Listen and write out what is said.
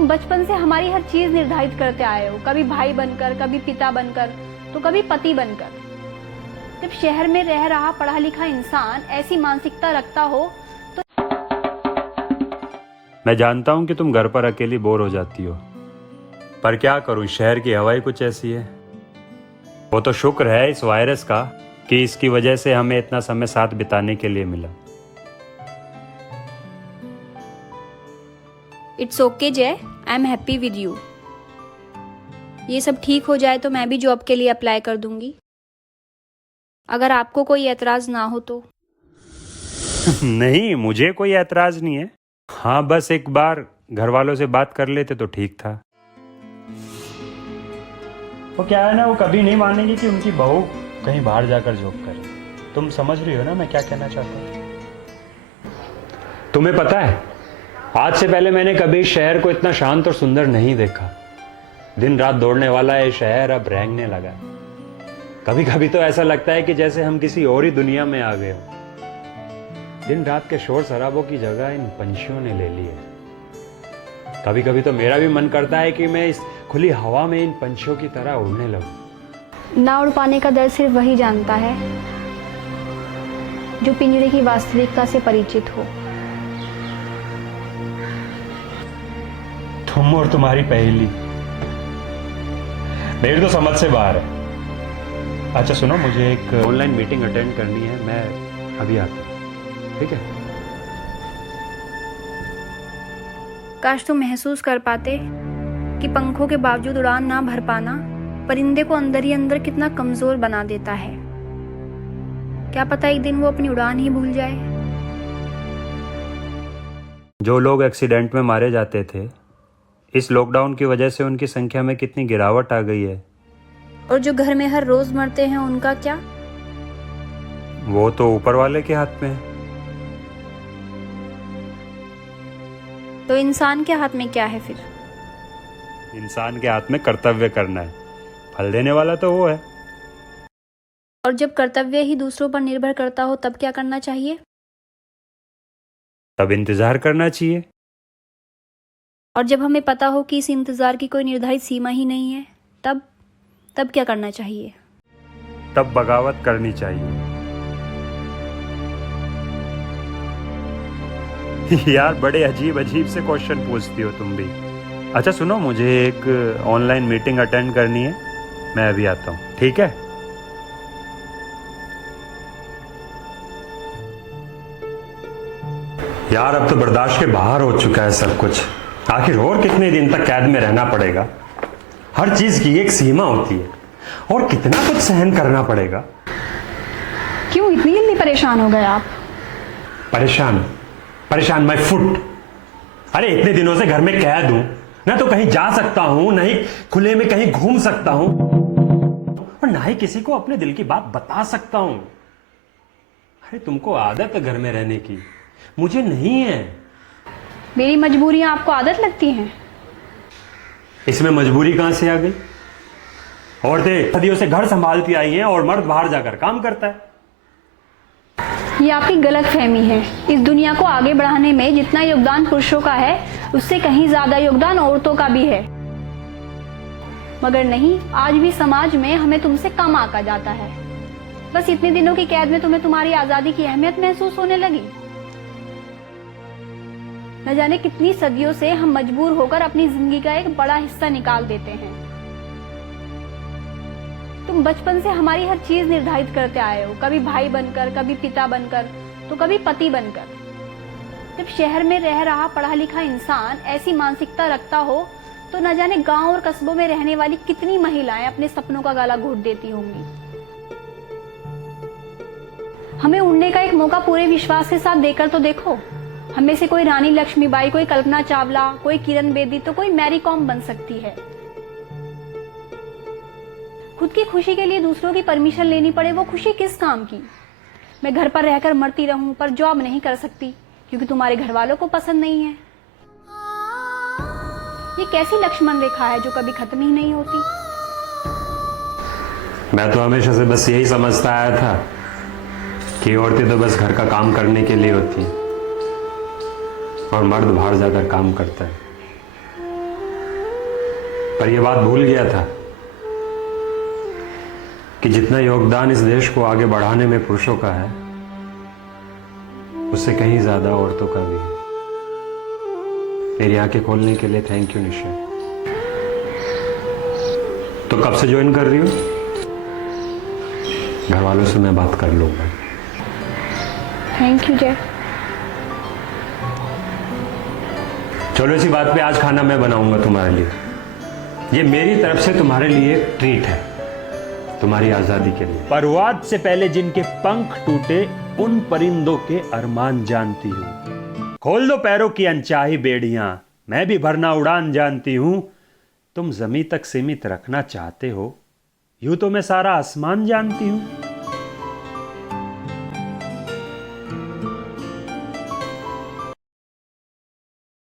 तुम बचपन से हमारी हर चीज निर्धारित करते आए हो, कभी भाई बनकर, कभी पिता बनकर, तो कभी पति बनकर। जब शहर में रह रहा पढ़ा लिखा इंसान ऐसी मानसिकता रखता हो तो मैं जानता हूं कि तुम घर पर अकेली बोर हो जाती हो, पर क्या करूं, शहर की हवा ही कुछ ऐसी है। वो तो शुक्र है इस वायरस का कि इसकी वजह से हमें इतना समय साथ बिताने के लिए मिला। इट्स ओके जय, I am happy with you. ये सब ठीक हो जाए तो मैं भी जॉब के लिए अप्लाई कर दूंगी, अगर आपको कोई एतराज ना हो तो। नहीं, मुझे कोई ऐतराज नहीं है। हाँ, बस एक बार घर वालों से बात कर लेते तो ठीक था। वो क्या है ना, वो कभी नहीं मानेंगे कि उनकी बहू कहीं बाहर जाकर जॉब करे। तुम समझ रही हो ना मैं क्या कहना चाहता हूँ। तुम्हें पता है, आज से पहले मैंने कभी शहर को इतना शांत और सुंदर नहीं देखा। दिन रात दौड़ने वाला ये शहर अब रेंगने लगा। कभी कभी तो ऐसा लगता है कि जैसे हम किसी और ही दुनिया में आ गए हो। दिन रात के शोर शराबों की जगह इन पंछियों ने ले ली है। कभी कभी तो मेरा भी मन करता है कि मैं इस खुली हवा में इन पंछियों की तरह उड़ने लगूं। ना उड़ पाने का दर्द सिर्फ वही जानता है जो पिंजरे की वास्तविकता से परिचित हो। तुम और तुम्हारी पहेली मेरी तो समझ से बाहर है। अच्छा सुनो, मुझे एक ऑनलाइन मीटिंग अटेंड करनी है, मैं अभी आता हूँ, ठीक है? काश तुम महसूस कर पाते कि पंखों के बावजूद उड़ान ना भर पाना परिंदे को अंदर ही अंदर कितना कमजोर बना देता है। क्या पता एक दिन वो अपनी उड़ान ही भूल जाए। जो लोग एक्सीडेंट में मारे जाते थे, इस लॉकडाउन की वजह से उनकी संख्या में कितनी गिरावट आ गई है। और जो घर में हर रोज मरते हैं उनका क्या? वो तो ऊपर वाले के हाथ में है। तो इंसान के हाथ में क्या है फिर? इंसान के हाथ में कर्तव्य करना है, फल देने वाला तो वो है। और जब कर्तव्य ही दूसरों पर निर्भर करता हो तब क्या करना चाहिए? तब इंतजार करना चाहिए। और जब हमें पता हो कि इस इंतजार की कोई निर्धारित सीमा ही नहीं है, तब क्या करना चाहिए? तब बगावत करनी चाहिए। यार, बड़े अजीब अजीब से क्वेश्चन पूछती हो तुम भी। अच्छा सुनो, मुझे एक ऑनलाइन मीटिंग अटेंड करनी है, मैं अभी आता हूँ, ठीक है? यार, अब तो बर्दाश्त के बाहर हो चुका है सब कुछ। आखिर और कितने दिन तक कैद में रहना पड़ेगा? हर चीज की एक सीमा होती है और कितना कुछ सहन करना पड़ेगा। क्यों इतनी जल्दी परेशान हो गए आप? परेशान माय फुट। अरे इतने दिनों से घर में कैद हूं, ना तो कहीं जा सकता हूं, ना ही खुले में कहीं घूम सकता हूं, और ना ही किसी को अपने दिल की बात बता सकता हूं। अरे तुमको आदत है घर में रहने की, मुझे नहीं है। मेरी मजबूरियां आपको आदत लगती हैं? इसमें मजबूरी कहां से आ गई? औरतें सदियों से घर संभालती आई हैं और मर्द बाहर जाकर काम करता है। ये आपकी गलत फहमी है। इस दुनिया को आगे बढ़ाने में जितना योगदान पुरुषों का है, उससे कहीं ज्यादा योगदान औरतों का भी है। मगर नहीं, आज भी समाज में हमें तुमसे कम आंका जाता है। बस इतने दिनों की कैद में तुम्हें तुम्हारी आजादी की अहमियत महसूस होने लगी। न जाने कितनी सदियों से हम मजबूर होकर अपनी जिंदगी का एक बड़ा हिस्सा निकाल देते हैं। तुम बचपन से हमारी हर चीज निर्धारित करते आए हो, कभी भाई बनकर, कभी पिता बनकर, तो कभी पति बनकर। जब शहर में रह रहा पढ़ा लिखा इंसान ऐसी मानसिकता रखता हो तो न जाने गांव और कस्बों में रहने वाली कितनी महिलाएं अपने सपनों का गला घोट देती होंगी। हमें उड़ने का एक मौका पूरे विश्वास के साथ देकर तो देखो। हमें से कोई रानी लक्ष्मीबाई, कोई कल्पना चावला, कोई किरण बेदी, तो कोई मैरी कॉम बन सकती है। खुद की खुशी के लिए दूसरों की परमिशन लेनी पड़े, वो खुशी किस काम की? मैं घर पर रहकर मरती रहूं पर जॉब नहीं कर सकती क्योंकि तुम्हारे घर वालों को पसंद नहीं है। ये कैसी लक्ष्मण रेखा है जो कभी खत्म ही नहीं होती? मैं तो हमेशा से बस यही समझता आया था कि औरतें तो बस घर का काम करने के लिए होती हैं और मर्द बाहर जाकर काम करता है। पर यह बात भूल गया था कि जितना योगदान इस देश को आगे बढ़ाने में पुरुषों का है, उससे कहीं ज्यादा औरतों का भी है। मेरी आंखें खोलने के लिए थैंक यू निशा। तो कब से ज्वाइन कर रही हो? घर वालों से मैं बात कर लूंगा। थैंक यू जय। चलो इसी बात पे आज खाना मैं बनाऊंगा तुम्हारे लिए। ये मेरी तरफ से तुम्हारे लिए एक ट्रीट है, तुम्हारी आजादी के लिए। परवाद से पहले जिनके पंख टूटे उन परिंदों के अरमान जानती हूँ। खोल दो पैरों की अनचाही बेड़ियां, मैं भी भरना उड़ान जानती हूँ। तुम जमीन तक सीमित रखना चाहते हो, यूं तो मैं सारा आसमान जानती हूँ।